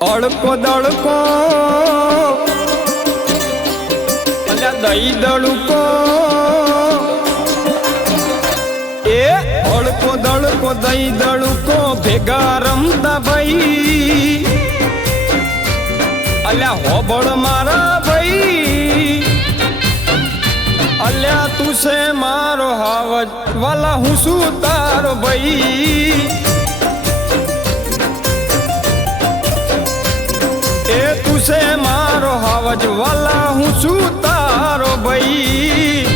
અડકો દડકો અલ્યા દઈ દડકો એ અડકો દડકો દઈ દડકો ભેગા રમતા ભાઈ અલ્યા હોબળ મારા ભાઈ અલ્યા તું છે મારો હાવજ વાલા હું શું તારો ભાઈ એ તું છે મારો હાવજ વાલા હું શું તારો ભાઈ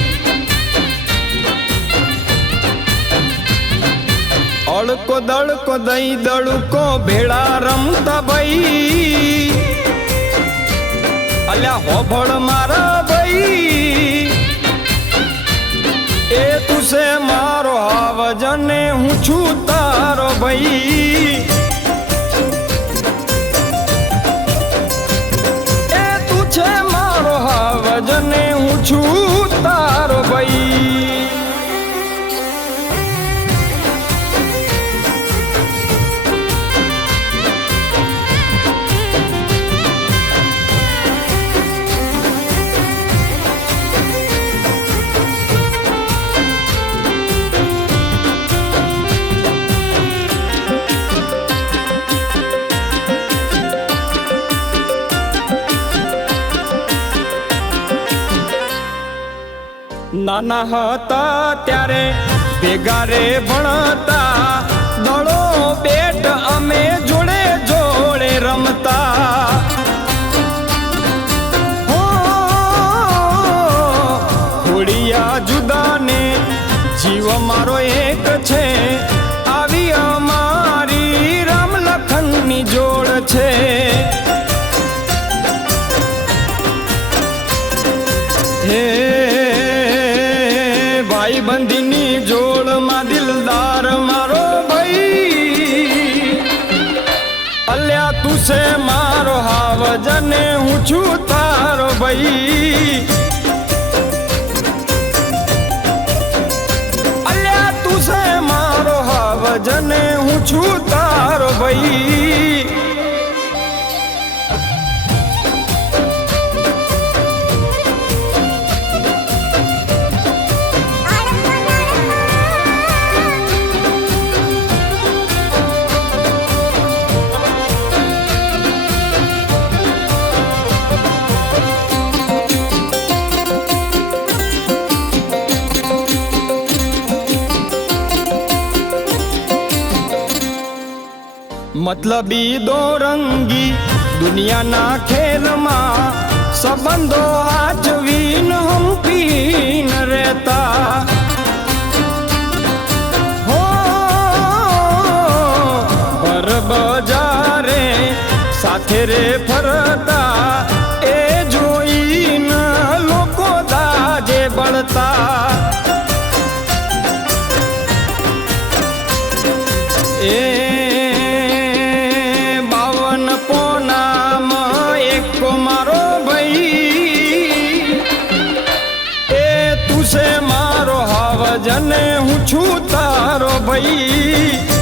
અડકો દડકો દઈ દડકો ભેળા રમતા ભાઈ અલ્યા હોભળ મારા ભાઈ એ તું છે મારો હાવજ અને હું છું તારો ભાઈ એ તું છે મારો હાવજ અને હું છું તારો ભાઈ નાના હતા ત્યારે ભેગા રે ભણતા દડો બેટ અમે જોડે જોડે રમતા હોડિયા જુદા ને જીવ મારો એક છે આવી અમારી રામ લખનની જોડ છે હે બંધીની જોડમાં દિલદાર મારો ભાઈ અલ્યા તું છે મારો હાવજ અને હું છું તારો ભાઈ અલ્યા તું છે મારો હાવજ અને હું છું તારો ભાઈ મતલબી દોરંગી દુનિયાના ખેલમાં સંબંધો આચવીન હંપીન રહેતા હો ભર બજારે સાથે રે ફરતા એ જોઈને લોકો દાજે બળતા એ મારો ભાઈ એ તું છે મારો હાવજ અને હું છું તારો ભાઈ